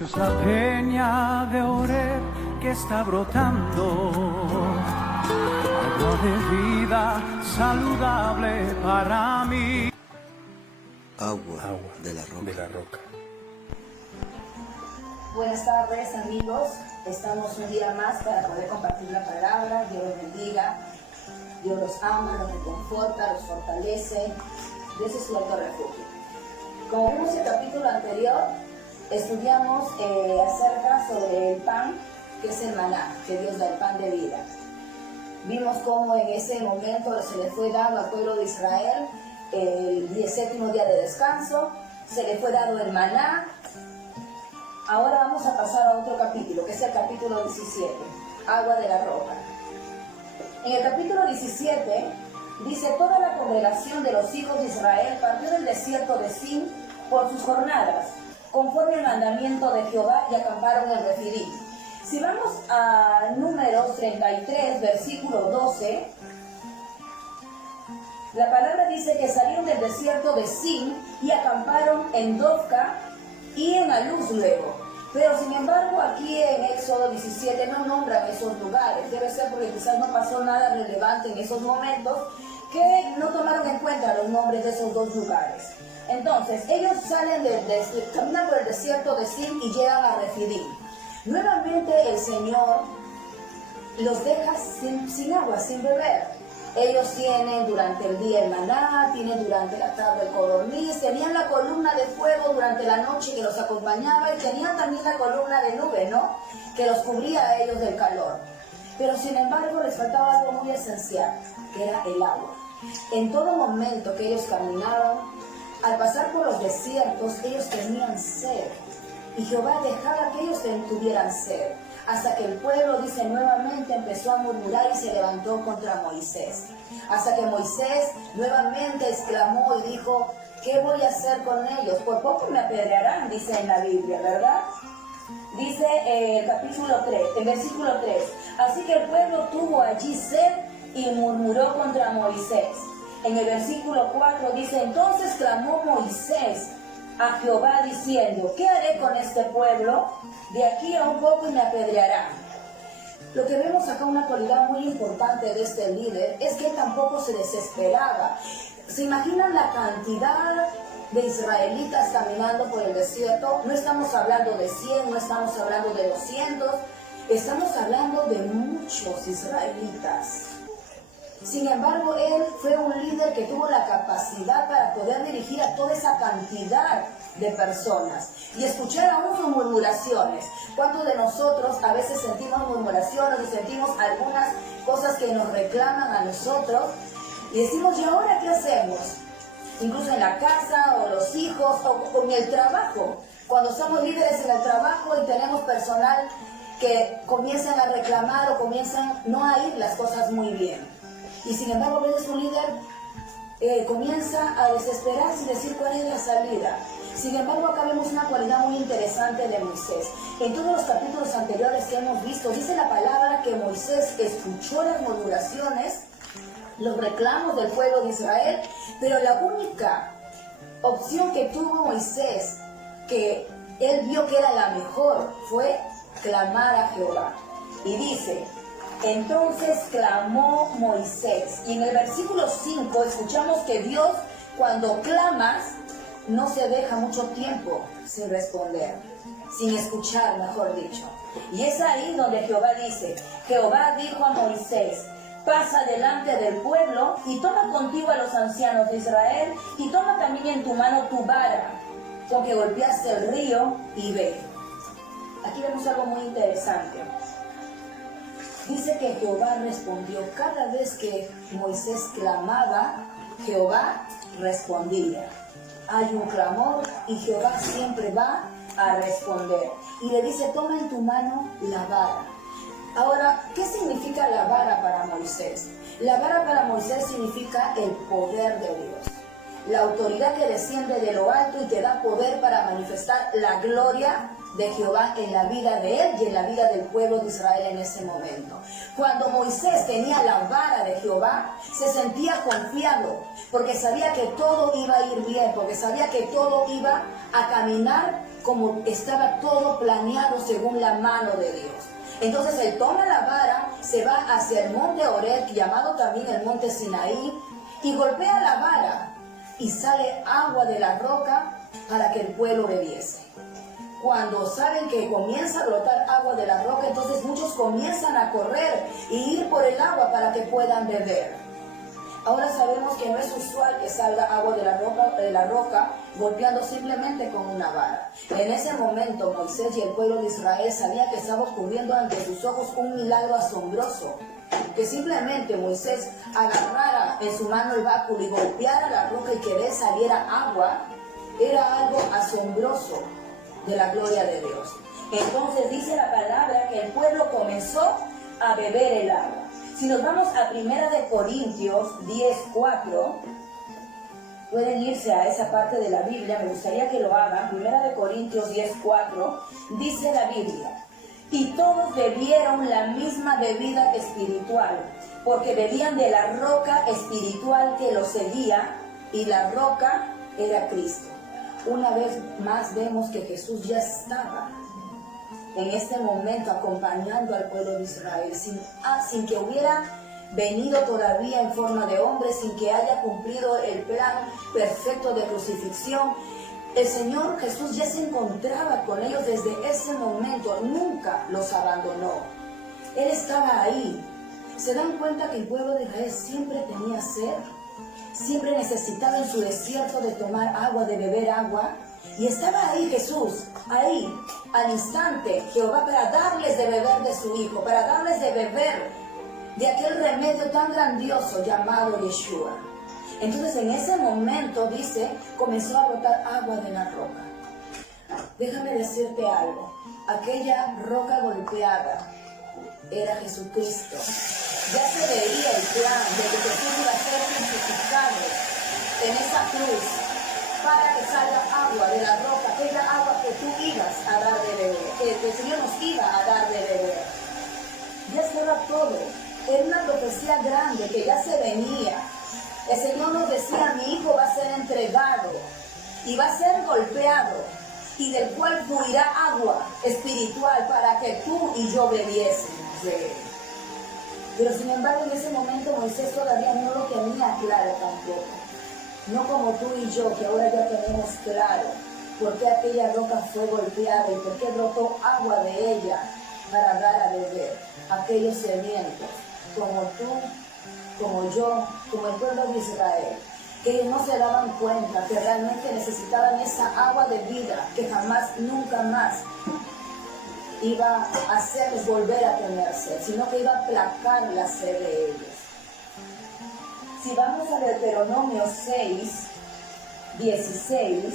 Es la peña de Oreb que está brotando, agua de vida saludable para mí. Agua de la roca. Buenas tardes, amigos. Estamos un día más para poder compartir la palabra. Dios los bendiga. Dios los ama, los reconforta, los fortalece. Dios es su alto refugio. Como vimos en el capítulo anterior, estudiamos acerca sobre el pan, que es el maná, que Dios da, el pan de vida. Vimos cómo en ese momento se le fue dado al pueblo de Israel el 17º día de descanso, se le fue dado el maná. Ahora vamos a pasar a otro capítulo, que es el capítulo 17, agua de la roca. En el capítulo 17 dice: toda la congregación de los hijos de Israel partió del desierto de Sin por sus jornadas, conforme al mandamiento de Jehová, y acamparon en Refidim. Si vamos a Números 33, versículo 12, la palabra dice que salieron del desierto de Sin y acamparon en Dovka y en Aluz luego. Pero sin embargo aquí en Éxodo 17 no nombran esos lugares. Debe ser porque quizás no pasó nada relevante en esos momentos, que no tomaron en cuenta los nombres de esos dos lugares. Entonces ellos salen caminan por el desierto de Sin y llegan a Refidim. Nuevamente el Señor los deja sin agua, sin beber. Ellos tienen durante el día el maná, tienen durante la tarde el codorniz, tenían la columna de fuego durante la noche que los acompañaba, y tenían también la columna de nube, ¿no?, que los cubría a ellos del calor. Pero sin embargo les faltaba algo muy esencial, que era el agua. En todo momento que ellos caminaban, al pasar por los desiertos, ellos tenían sed, y Jehová dejaba que ellos tuvieran sed, hasta que el pueblo, dice, nuevamente empezó a murmurar y se levantó contra Moisés. Hasta que Moisés nuevamente exclamó y dijo: ¿qué voy a hacer con ellos? Por poco me apedrearán, dice en la Biblia, ¿verdad? Dice el versículo 3, así que el pueblo tuvo allí sed y murmuró contra Moisés. En el versículo 4 dice: entonces clamó Moisés a Jehová diciendo: ¿qué haré con este pueblo? De aquí a un poco y me apedrearán. Lo que vemos acá, una cualidad muy importante de este líder, es que él tampoco se desesperaba. ¿Se imaginan la cantidad de israelitas caminando por el desierto? No estamos hablando de 100, no estamos hablando de 200, estamos hablando de muchos israelitas. Sin embargo, él fue un líder que tuvo la capacidad para poder dirigir a toda esa cantidad de personas y escuchar aún sus murmuraciones. ¿Cuántos de nosotros a veces sentimos murmuraciones y sentimos algunas cosas que nos reclaman a nosotros y decimos: ¿y ahora qué hacemos? Incluso en la casa, o los hijos, o en el trabajo. Cuando somos líderes en el trabajo y tenemos personal que comienzan a reclamar o comienzan no a ir las cosas muy bien. Y sin embargo, a veces un líder comienza a desesperarse y decir: ¿cuál es la salida? Sin embargo, acá vemos una cualidad muy interesante de Moisés. En todos los capítulos anteriores que hemos visto, dice la palabra que Moisés escuchó las murmuraciones, los reclamos del pueblo de Israel, pero la única opción que tuvo Moisés, que él vio que era la mejor, fue clamar a Jehová. Y dice: entonces clamó Moisés. Y en el versículo 5 escuchamos que Dios, cuando clamas, no se deja mucho tiempo sin responder, sin escuchar, mejor dicho. Y es ahí donde Jehová dice: Jehová dijo a Moisés: pasa delante del pueblo y toma contigo a los ancianos de Israel, y toma también en tu mano tu vara, con que golpeaste el río, y ve. Aquí vemos algo muy interesante. Dice que Jehová respondió. Cada vez que Moisés clamaba, Jehová respondía. Hay un clamor y Jehová siempre va a responder. Y le dice: toma en tu mano la vara. Ahora, ¿qué significa la vara para Moisés? La vara para Moisés significa el poder de Dios. La autoridad que desciende de lo alto y te da poder para manifestar la gloria de Jehová en la vida de él y en la vida del pueblo de Israel en ese momento. Cuando Moisés tenía la vara de Jehová, se sentía confiado, porque sabía que todo iba a ir bien, porque sabía que todo iba a caminar como estaba todo planeado según la mano de Dios. Entonces él toma la vara, se va hacia el monte Horeb, llamado también el monte Sinaí, y golpea la vara y sale agua de la roca para que el pueblo bebiese. Cuando saben que comienza a brotar agua de la roca, entonces muchos comienzan a correr y ir por el agua para que puedan beber. Ahora sabemos que no es usual que salga agua de la roca golpeando simplemente con una vara. En ese momento Moisés y el pueblo de Israel sabían que estaba ocurriendo ante sus ojos un milagro asombroso. Que simplemente Moisés agarrara en su mano el báculo y golpeara la roca y que de él saliera agua, era algo asombroso de la gloria de Dios. Entonces dice la palabra que el pueblo comenzó a beber el agua. Si nos vamos a 1 Corintios 10:4, pueden irse a esa parte de la Biblia, me gustaría que lo hagan. 1 Corintios 10:4, dice la Biblia: y todos bebieron la misma bebida espiritual, porque bebían de la roca espiritual que los seguía, y la roca era Cristo. Una vez más vemos que Jesús ya estaba en este momento acompañando al pueblo de Israel, sin que hubiera venido todavía en forma de hombre, sin que haya cumplido el plan perfecto de crucifixión. El Señor Jesús ya se encontraba con ellos desde ese momento, nunca los abandonó. Él estaba ahí. ¿Se dan cuenta que el pueblo de Israel siempre tenía sed? Siempre necesitaba en su desierto de tomar agua, de beber agua. Y estaba ahí Jesús, ahí, al instante, Jehová, para darles de beber de su Hijo, para darles de beber de aquel remedio tan grandioso llamado Yeshua. Entonces en ese momento, dice, comenzó a brotar agua de la roca. Déjame decirte algo, aquella roca golpeada era Jesucristo. Ya se veía el plan de que Jesús iba a ser crucificado en esa cruz para que salga agua de la roca, aquella agua que tú ibas a dar de beber, que el Señor nos iba a dar de beber. Ya estaba todo, era una profecía grande que ya se venía. El Señor nos decía: mi hijo va a ser entregado y va a ser golpeado, y del cual fluirá agua espiritual para que tú y yo bebiésemos de él. Pero sin embargo en ese momento Moisés todavía no lo tenía claro tampoco. No como tú y yo, que ahora ya tenemos claro por qué aquella roca fue golpeada y por qué brotó agua de ella para dar a beber a aquellos sedientos, como tú, como yo, como el pueblo de Israel, que ellos no se daban cuenta que realmente necesitaban esa agua de vida que jamás, nunca más iba a hacerlos volver a tener sed, sino que iba a aplacar la sed de ellos. Si vamos a Deuteronomio 6:16,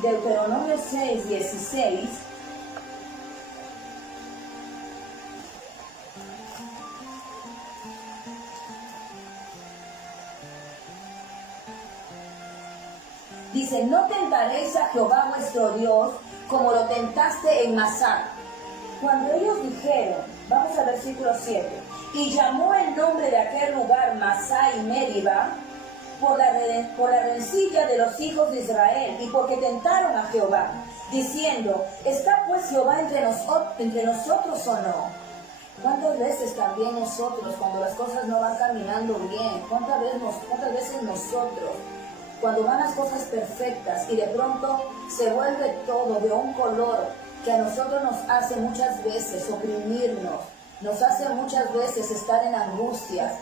Deuteronomio 6:16, dice: no tentaréis a Jehová vuestro Dios como lo tentaste en Masá. Cuando ellos dijeron, vamos al versículo 7, y llamó el nombre de aquel lugar Masá y Meriba, por la rencilla de los hijos de Israel, y porque tentaron a Jehová, diciendo: ¿está pues Jehová entre nosotros o no? ¿Cuántas veces también nosotros, cuando las cosas no van caminando bien, cuántas veces nosotros, cuando van las cosas perfectas y de pronto se vuelve todo de un color que a nosotros nos hace muchas veces oprimirnos, nos hace muchas veces estar en angustias,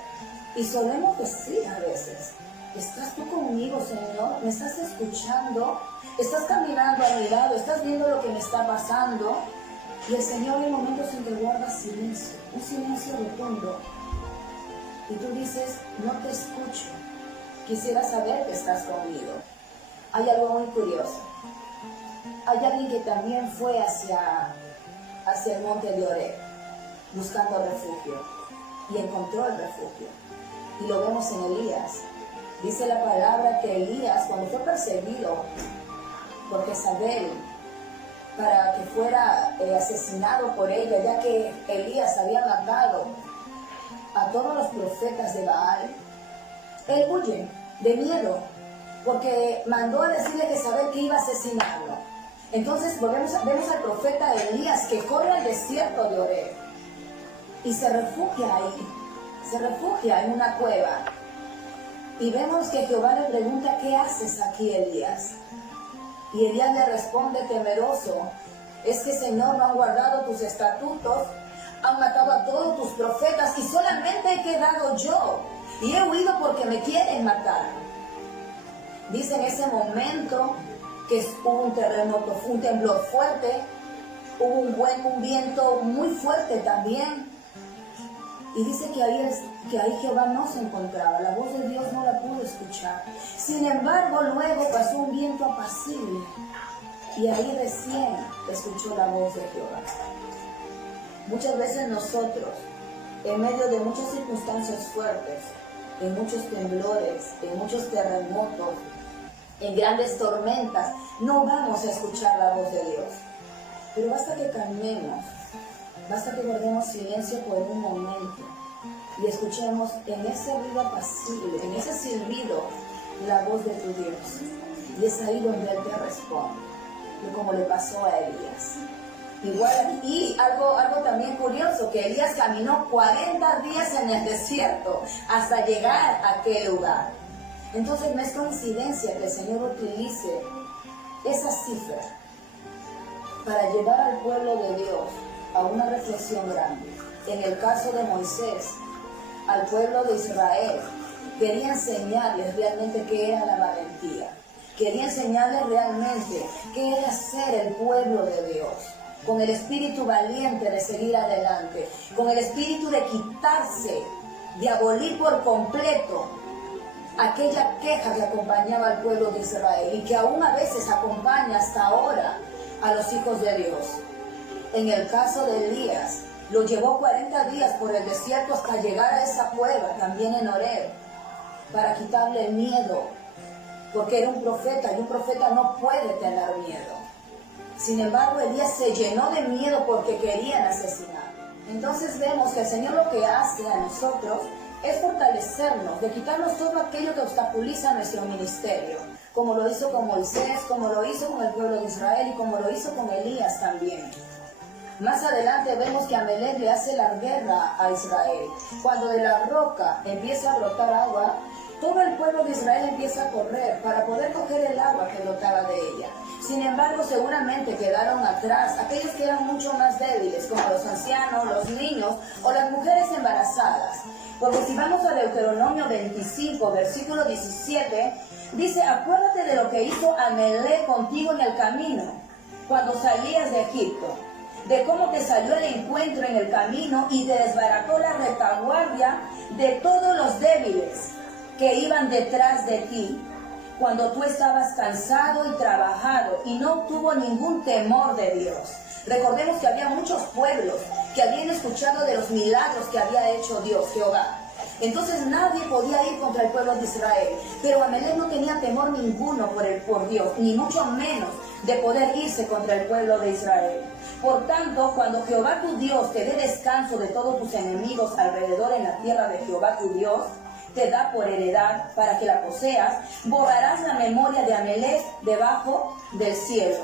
y solemos decir a veces: ¿estás tú conmigo, Señor? ¿Me estás escuchando? ¿Estás caminando a mi lado? ¿Estás viendo lo que me está pasando? Y el Señor en momentos en que guarda silencio, un silencio rotundo, y tú dices: no te escucho, quisiera saber que estás conmigo. Hay algo muy curioso. Hay alguien que también fue hacia el monte de Horeb buscando refugio, y encontró el refugio, y lo vemos en Elías. Dice la palabra que Elías, cuando fue perseguido por Jezabel, para que fuera asesinado por ella, ya que Elías había matado a todos los profetas de Baal, él huye de miedo, porque mandó a decirle que Jezabel que iba a asesinarlo. Entonces vemos al profeta Elías que corre al desierto de Oreb y se refugia ahí, se refugia en una cueva. Y vemos que Jehová le pregunta: ¿qué haces aquí, Elías? Y Elías le responde temeroso: es que, Señor, no han guardado tus estatutos, han matado a todos tus profetas y solamente he quedado yo, y he huido porque me quieren matar. Dice en ese momento que hubo un terremoto, fue un temblor fuerte, hubo un viento muy fuerte también. Y dice que ahí Jehová no se encontraba, la voz de Dios no la pudo escuchar. Sin embargo, luego pasó un viento apacible y ahí recién escuchó la voz de Jehová. Muchas veces nosotros, en medio de muchas circunstancias fuertes, en muchos temblores, en muchos terremotos, en grandes tormentas, no vamos a escuchar la voz de Dios. Pero basta que calmemos, basta que guardemos silencio por un momento y escuchemos en ese ruido apacible, en ese silbido, la voz de tu Dios. Y es ahí donde Él te responde, como le pasó a Elías. Igual, y algo también curioso, que Elías caminó 40 días en el desierto hasta llegar a aquel lugar. Entonces no es coincidencia que el Señor utilice esa cifra para llevar al pueblo de Dios a una reflexión grande. En el caso de Moisés, al pueblo de Israel, quería enseñarles realmente qué era la valentía. Quería enseñarles realmente qué era ser el pueblo de Dios, con el espíritu valiente de seguir adelante, con el espíritu de quitarse, de abolir por completo aquella queja que acompañaba al pueblo de Israel y que aún a veces acompaña hasta ahora a los hijos de Dios. En el caso de Elías, lo llevó 40 días por el desierto hasta llegar a esa cueva, también en Oreb, para quitarle el miedo, porque era un profeta y un profeta no puede tener miedo. Sin embargo, Elías se llenó de miedo porque querían asesinar. Entonces vemos que el Señor lo que hace a nosotros es fortalecernos, de quitarnos todo aquello que obstaculiza nuestro ministerio, como lo hizo con Moisés, como lo hizo con el pueblo de Israel y como lo hizo con Elías también. Más adelante vemos que Amalek le hace la guerra a Israel. Cuando de la roca empieza a brotar agua, todo el pueblo de Israel empieza a correr para poder coger el agua que brotaba de ella. Sin embargo, seguramente quedaron atrás aquellos que eran mucho más débiles, como los ancianos, los niños o las mujeres embarazadas. Porque si vamos a Deuteronomio 25, versículo 17, dice: acuérdate de lo que hizo Amalek contigo en el camino, cuando salías de Egipto, de cómo te salió el encuentro en el camino y te desbarató la retaguardia de todos los débiles que iban detrás de ti, cuando tú estabas cansado y trabajado y no tuvo ningún temor de Dios. Recordemos que había muchos pueblos que habían escuchado de los milagros que había hecho Dios, Jehová. Entonces nadie podía ir contra el pueblo de Israel, pero Amalek no tenía temor ninguno por Dios, ni mucho menos de poder irse contra el pueblo de Israel. Por tanto, cuando Jehová tu Dios te dé descanso de todos tus enemigos alrededor en la tierra de Jehová tu Dios, te da por heredad para que la poseas, borrarás la memoria de Amalek debajo del cielo.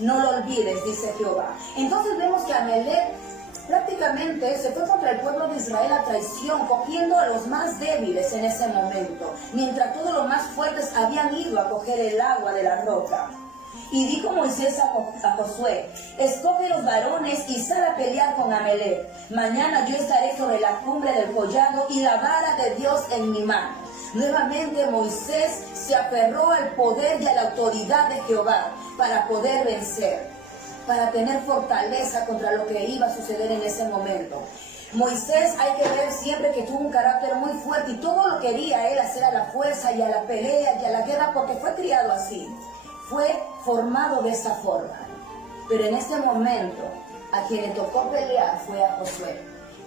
No lo olvides, dice Jehová. Entonces vemos que Amalek prácticamente se fue contra el pueblo de Israel a traición, cogiendo a los más débiles en ese momento, mientras todos los más fuertes habían ido a coger el agua de la roca. Y dijo Moisés a Josué: escoge los varones y sal a pelear con Amalek. Mañana yo estaré sobre la cumbre del collado y la vara de Dios en mi mano. Nuevamente Moisés se aferró al poder y a la autoridad de Jehová para poder vencer, para tener fortaleza contra lo que iba a suceder en ese momento. Moisés, hay que ver siempre que tuvo un carácter muy fuerte y todo lo quería él hacer a la fuerza y a la pelea y a la guerra, porque fue criado así. Fue formado de esa forma. Pero en este momento, a quien le tocó pelear fue a Josué.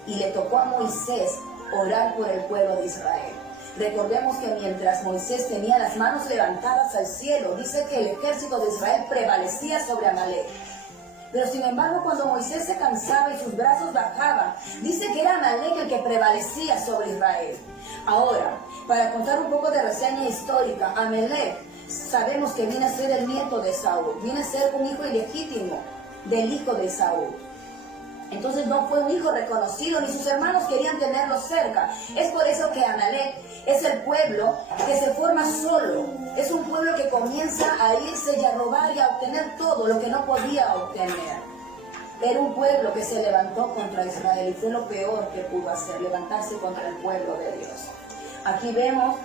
Y le tocó a Moisés orar por el pueblo de Israel. Recordemos que mientras Moisés tenía las manos levantadas al cielo, dice que el ejército de Israel prevalecía sobre Amalek. Pero sin embargo, cuando Moisés se cansaba y sus brazos bajaban, dice que era Amalek el que prevalecía sobre Israel. Ahora, para contar un poco de reseña histórica, Amalek sabemos que viene a ser el nieto de Saúl, viene a ser un hijo ilegítimo del hijo de Saúl. Entonces no fue un hijo reconocido, ni sus hermanos querían tenerlo cerca. Es por eso que Amalek es el pueblo que se forma solo. Es un pueblo que comienza a irse y a robar y a obtener todo lo que no podía obtener. Era un pueblo que se levantó contra Israel y fue lo peor que pudo hacer, levantarse contra el pueblo de Dios. Aquí vemos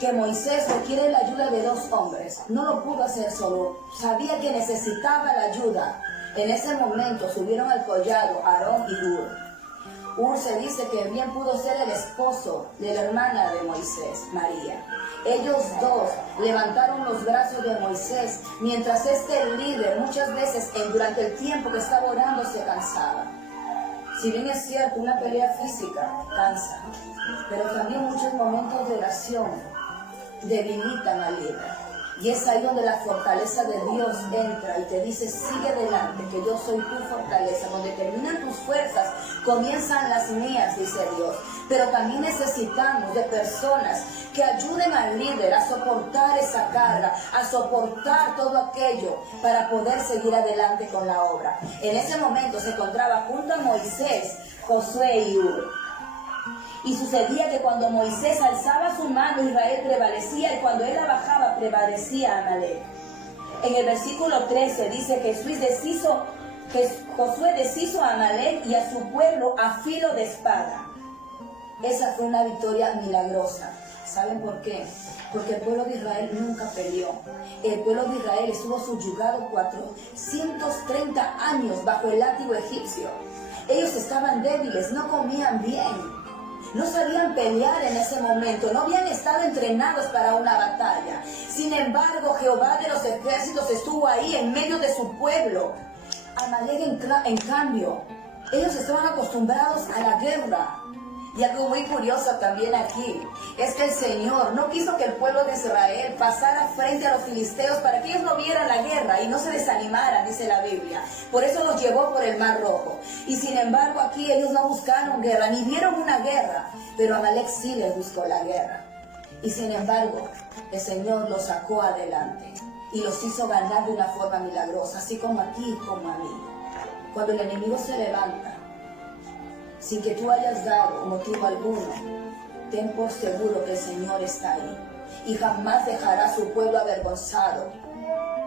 que Moisés requiere la ayuda de dos hombres. No lo pudo hacer solo, sabía que necesitaba la ayuda. En ese momento subieron al collado Aarón y Hur. Hur se dice que bien pudo ser el esposo de la hermana de Moisés, María. Ellos dos levantaron los brazos de Moisés, mientras este líder muchas veces durante el tiempo que estaba orando se cansaba. Si bien es cierto, una pelea física cansa, pero también muchos momentos de oración debilitan al líder. Y es ahí donde la fortaleza de Dios entra y te dice, sigue adelante, que yo soy tu fortaleza. Donde terminan tus fuerzas, comienzan las mías, dice Dios. Pero también necesitamos de personas que ayuden al líder a soportar esa carga, a soportar todo aquello para poder seguir adelante con la obra. En ese momento se encontraba junto a Moisés, Josué y Hur. Y sucedía que cuando Moisés alzaba su mano, Israel prevalecía, y cuando él la bajaba, prevalecía Amalek. En el versículo 13 dice que Josué deshizo a Amalek y a su pueblo a filo de espada. Esa fue una victoria milagrosa. ¿Saben por qué? Porque el pueblo de Israel nunca peleó. El pueblo de Israel estuvo subyugado 430 años bajo el látigo egipcio. Ellos estaban débiles, no comían bien. No sabían pelear en ese momento, no habían estado entrenados para una batalla. Sin embargo, Jehová de los ejércitos estuvo ahí en medio de su pueblo. Amalek, en cambio, ellos estaban acostumbrados a la guerra. Y algo muy curioso también aquí es que el Señor no quiso que el pueblo de Israel pasara frente a los filisteos para que ellos no vieran la guerra y no se desanimaran, dice la Biblia. Por eso los llevó por el Mar Rojo. Y sin embargo aquí ellos no buscaron guerra, ni vieron una guerra. Pero Amalek sí les buscó la guerra. Y sin embargo, el Señor los sacó adelante y los hizo ganar de una forma milagrosa, así como a ti y como a mí. Cuando el enemigo se levanta, sin que tú hayas dado motivo alguno, ten por seguro que el Señor está ahí y jamás dejará a su pueblo avergonzado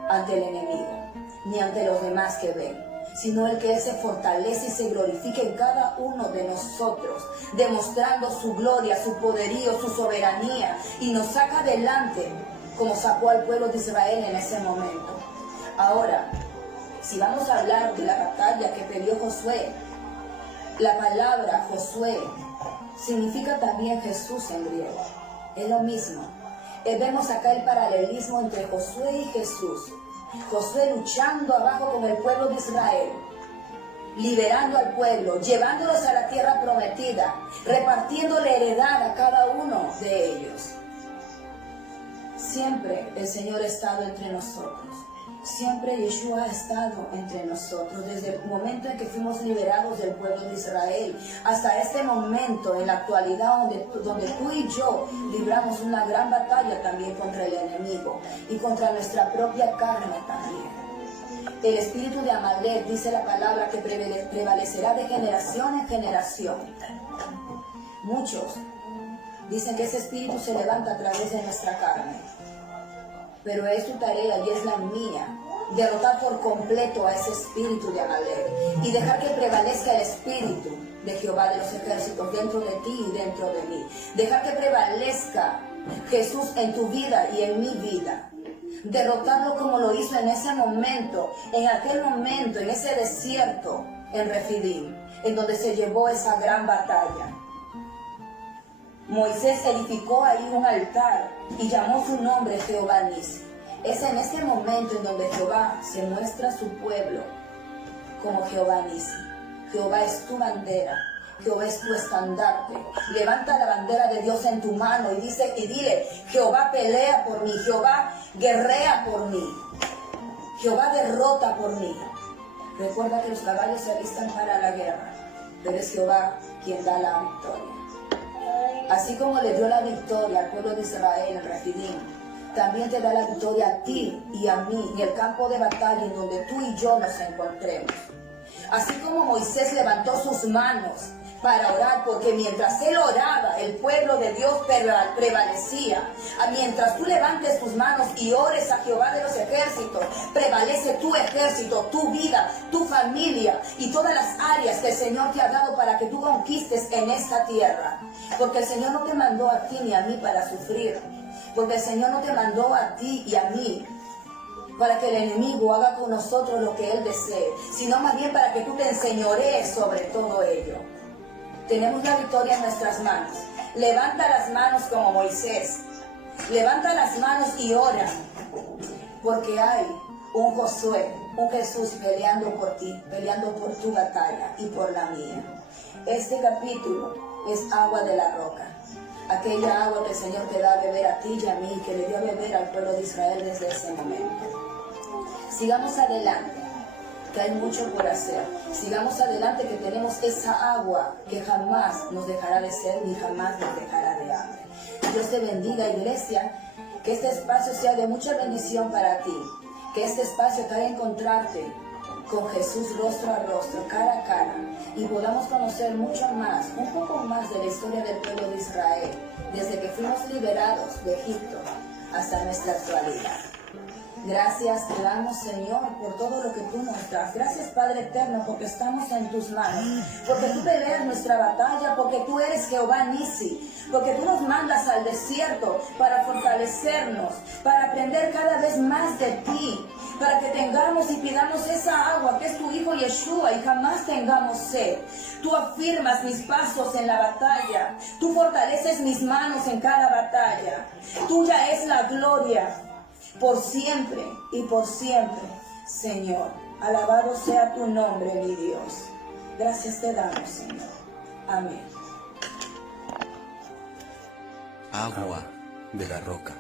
ante el enemigo, ni ante los demás que ven, sino el que Él se fortalece y se glorifique en cada uno de nosotros, demostrando su gloria, su poderío, su soberanía, y nos saca adelante como sacó al pueblo de Israel en ese momento. Ahora, si vamos a hablar de la batalla que peleó Josué, la palabra Josué significa también Jesús en griego. Es lo mismo. Vemos acá el paralelismo entre Josué y Jesús. Josué luchando abajo con el pueblo de Israel, liberando al pueblo, llevándolos a la tierra prometida, repartiendo la heredad a cada uno de ellos. Siempre el Señor ha estado entre nosotros. Siempre Yeshua ha estado entre nosotros, desde el momento en que fuimos liberados del pueblo de Israel, hasta este momento, en la actualidad, donde tú y yo libramos una gran batalla también contra el enemigo y contra nuestra propia carne también. El espíritu de Amalek, dice la palabra, que prevalecerá de generación en generación. Muchos dicen que ese espíritu se levanta a través de nuestra carne. Pero es tu tarea y es la mía, derrotar por completo a ese espíritu de Amalek y dejar que prevalezca el espíritu de Jehová de los ejércitos dentro de ti y dentro de mí. Dejar que prevalezca Jesús en tu vida y en mi vida. Derrotarlo como lo hizo en ese momento, en aquel momento, en ese desierto, en Refidim, en donde se llevó esa gran batalla. Moisés edificó ahí un altar y llamó su nombre Jehová Nisi. Es en este momento en donde Jehová se muestra a su pueblo como Jehová Nisi. Jehová es tu bandera, Jehová es tu estandarte. Levanta la bandera de Dios en tu mano y dile, Jehová pelea por mí, Jehová guerrea por mí, Jehová derrota por mí. Recuerda que los caballos se alistan para la guerra, pero es Jehová quien da la victoria. Así como le dio la victoria al pueblo de Israel en Refidim, también te da la victoria a ti y a mí en el campo de batalla en donde tú y yo nos encontremos. Así como Moisés levantó sus manos para orar, porque mientras él oraba, el pueblo de Dios prevalecía. Mientras tú levantes tus manos y ores a Jehová de los ejércitos, prevalece tu ejército, tu vida, tu familia y todas las áreas que el Señor te ha dado para que tú conquistes en esta tierra. Porque el Señor no te mandó a ti ni a mí para sufrir. Porque el Señor no te mandó a ti y a mí para que el enemigo haga con nosotros lo que él desee, sino más bien para que tú te enseñorees sobre todo ello. Tenemos la victoria en nuestras manos. Levanta las manos como Moisés. Levanta las manos y ora. Porque hay un Josué, un Jesús peleando por ti, peleando por tu batalla y por la mía. Este capítulo es agua de la roca. Aquella agua que el Señor te da a beber a ti y a mí, que le dio a beber al pueblo de Israel desde ese momento. Sigamos adelante, que hay mucho por hacer. Sigamos adelante, que tenemos esa agua que jamás nos dejará de ser ni jamás nos dejará de hambre. Dios te bendiga, iglesia, que este espacio sea de mucha bendición para ti, que este espacio te haga encontrarte con Jesús rostro a rostro, cara a cara, y podamos conocer mucho más, un poco más de la historia del pueblo de Israel, desde que fuimos liberados de Egipto hasta nuestra actualidad. Gracias te damos, Señor, por todo lo que tú nos das. Gracias, Padre eterno, porque estamos en tus manos, porque tú peleas nuestra batalla, porque tú eres Jehová Nisi, porque tú nos mandas al desierto para fortalecernos, para aprender cada vez más de ti, para que tengamos y pidamos esa agua que es tu Hijo Yeshua y jamás tengamos sed. Tú afirmas mis pasos en la batalla, tú fortaleces mis manos en cada batalla. Tuya es la gloria por siempre y por siempre, Señor. Alabado sea tu nombre, mi Dios. Gracias te damos, Señor. Amén. Agua de la roca.